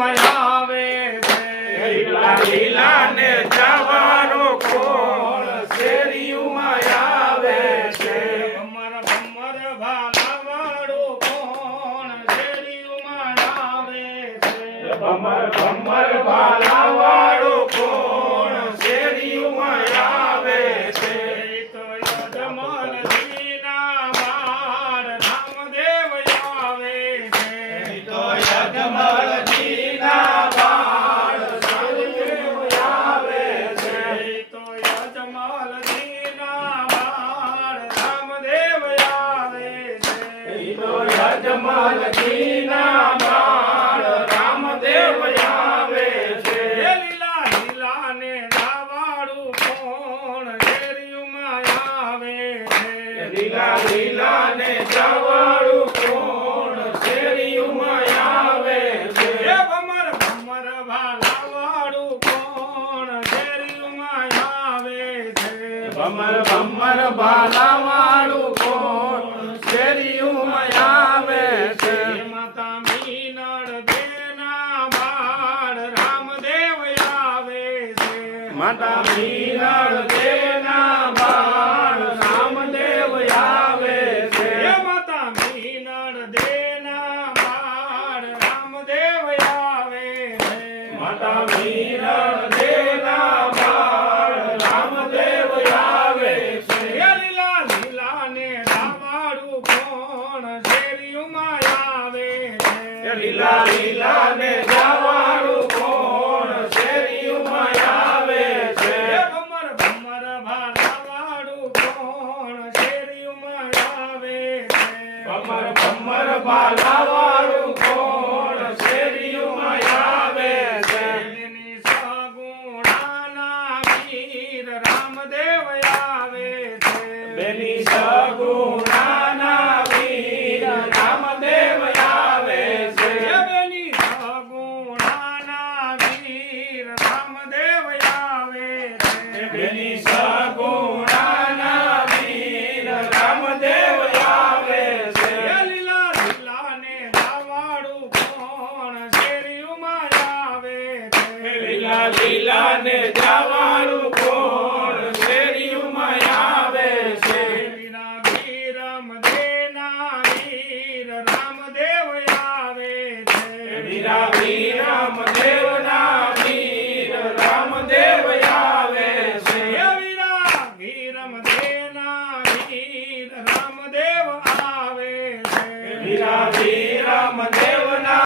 શેરીઓમાં આવે છે લીલા લીલા ને જવાનો કોણ શેરીઓમાં આવે છે ભમર ભમર ભાલા વાળો કોણ શેરીઓમાં આવે છે ભમર ભમર ભાલા વાળો કોણ શેરીઓમાં આવે છે તો યજમાનજીના બાળ રામદેવ આવે છે તો યજમાનજીના બાળ રામદેવ આવે છે તો યજમાનજીના બાળ રામદેવ આવે છે તો યજમાનજીના બાળ રામદેવ આવે છે લીલા લીલા ને દાવાળું કોણ શેરીઓમાં આવે છે લીલા લીલા ને જવાળું કોણ શેરીઓમાં આવે છે ભમર ભમર ભાલા વાળું કોણ શેરીઓમાં આવે છે ભમર ભમર ભાલા વાળું કોણ શેરીઓમાં આવે છે માતા મીનળ દેના બાળ રામદેવ આવે છે માતા મીનળ દેના બાળ રામદેવ આવે છે માતા મીનળ દેના બાળ રામદેવ આવે છે માતા મીનળ દેના બાળ રામદેવ આવે છે લીલા લીલા ને દાવાળું કોણ શેરીઓમાં આવે છે લીલા લીલા ને જવાળું કોણ શેરીઓમાં આવે છે ભમર ભમર ભાલા વાળું કોણ શેરીઓમાં આવે છે ભમર ભમર ભાલા વાળું કોણ શેરીઓમાં આવે છે એની સગુણાના વીર રામદેવ આવે છે બેની સગુણાના વીર રામદેવ આવે છે બેની સગુણાના વીર રામદેવ આવે છે બેની સગુણાના વીર રામદેવ આવે છે લીલા લીલા ને દાવાળું કોણ શેરીઓમાં આવે છે લીલા લીલા ને જવાળું કોણ શેરીઓમાં આવે છે વીરા વીરમ દેના વીર રામદેવ આવે છે વીરા